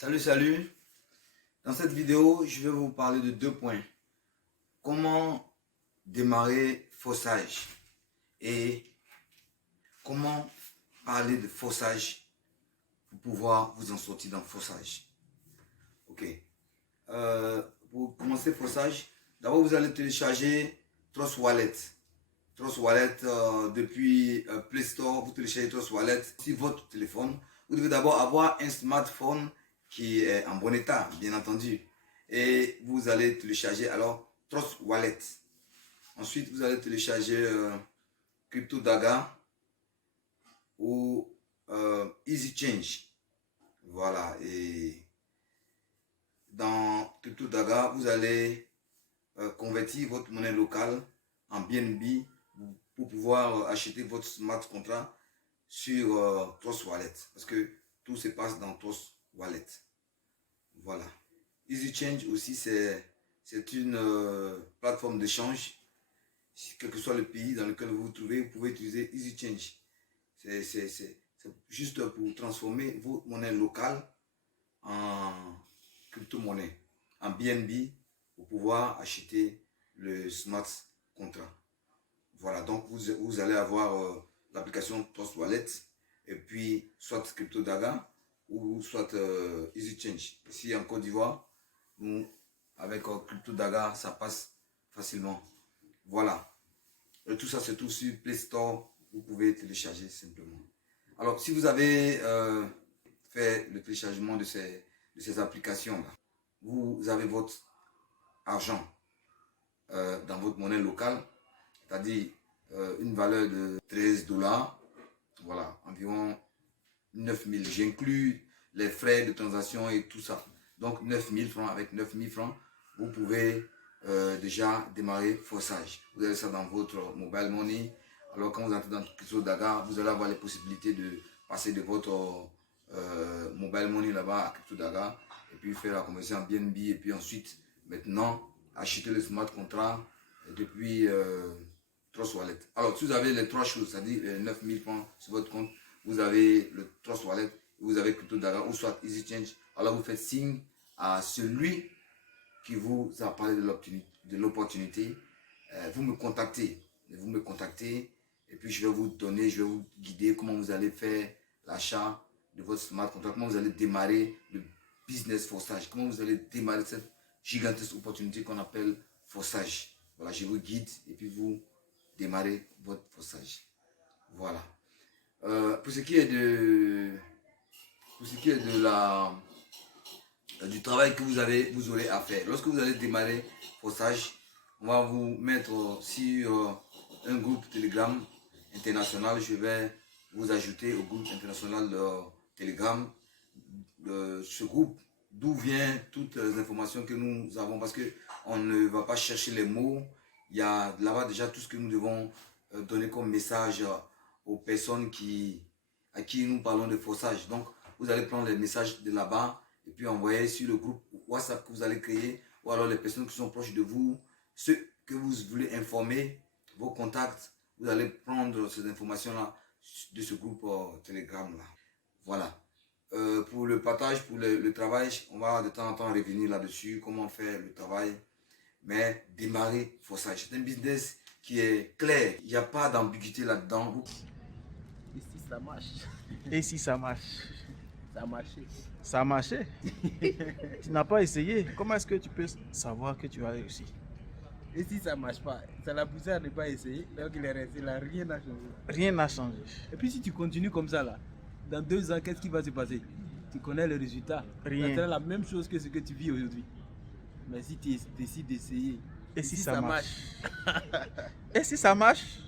Salut. Dans cette vidéo, je vais vous parler de deux points. Comment démarrer Fossage et comment parler de Fossage pour pouvoir vous en sortir dans Fossage. Ok. Pour commencer Fossage, d'abord vous allez télécharger Trust Wallet. Trust Wallet depuis Play Store, vous téléchargez Trust Wallet sur votre téléphone. Vous devez d'abord avoir un smartphone qui est en bon état, bien entendu. Et vous allez télécharger alors Trust Wallet. Ensuite, vous allez télécharger CryptoDaga ou Easy Change. Voilà. Et dans CryptoDaga, vous allez convertir votre monnaie locale en BNB pour pouvoir acheter votre smart contract sur Trust Wallet. Parce que tout se passe dans Trust Wallet. Voilà. Easy Change aussi, c'est une plateforme d'échange. Quel que soit le pays dans lequel vous vous trouvez, vous pouvez utiliser Easy Change. C'est juste pour transformer vos monnaies locales en crypto-monnaie, en BNB, pour pouvoir acheter le smart contract. Voilà, donc vous allez avoir l'application Trust Wallet et puis soit CryptoDaga ou soit Easy Change. Ici en Côte d'Ivoire, nous avec CryptoDaga, ça passe facilement. Voilà. Et tout ça se trouve sur Play Store. Vous pouvez télécharger simplement. Alors, si vous avez fait le téléchargement de ces applications-là, vous avez votre argent dans votre monnaie locale, c'est-à-dire une valeur de $13, voilà, environ 9000. J'inclus les frais de transaction et tout ça. Donc 9000 francs, avec 9000 francs, vous pouvez déjà démarrer Fossage. Vous avez ça dans votre mobile money. Alors quand vous entrez dans CryptoDaga, vous allez avoir les possibilités de passer de votre mobile money là-bas à CryptoDaga et puis faire la conversion en BNB et puis ensuite maintenant acheter le smart contract depuis Trust Wallet. Alors si vous avez les trois choses, c'est-à-dire 9000 francs sur votre compte, vous avez le Trust Wallet, vous avez CryptoDaga ou soit Easy Change. Alors vous faites signe à celui qui vous a parlé de l'opportunité. Vous me contactez et puis je vais vous guider comment vous allez faire l'achat de votre smart contract, comment vous allez démarrer le business Fossage, comment vous allez démarrer cette gigantesque opportunité qu'on appelle Fossage. Voilà, je vous guide et puis vous démarrez votre Fossage. Voilà. Pour ce qui est du travail que vous aurez à faire, lorsque vous allez démarrer Fossage, on va vous mettre sur un groupe Telegram international. Je vais vous ajouter au groupe international de Telegram. Ce groupe, d'où viennent toutes les informations que nous avons, parce que on ne va pas chercher les mots. Il y a là-bas déjà tout ce que nous devons donner comme message aux personnes à qui nous parlons de Fossage. Donc, vous allez prendre les messages de là-bas et puis envoyer sur le groupe WhatsApp que vous allez créer, ou alors les personnes qui sont proches de vous, ceux que vous voulez informer, vos contacts, vous allez prendre ces informations-là de ce groupe Telegram-là. Voilà. Pour le partage, pour le travail, on va de temps en temps revenir là-dessus, comment faire le travail. Mais démarrer Fossage, c'est un business qui est clair, il n'y a pas d'ambiguïté là-dedans. Et si ça marche? Et si ça marche? Ça a marché. Ça a marché? Tu n'as pas essayé. Comment est-ce que tu peux savoir que tu as réussi? Et si ça marche pas? Ça l'a poussé à ne pas essayer. Donc il est resté là, rien n'a changé. Rien n'a changé. Et puis si tu continues comme ça là, dans 2 ans, qu'est-ce qui va se passer? Tu connais le résultat. Rien. C'est la même chose que ce que tu vis aujourd'hui. Mais si tu décides d'essayer, et si ça marche? Et si ça marche?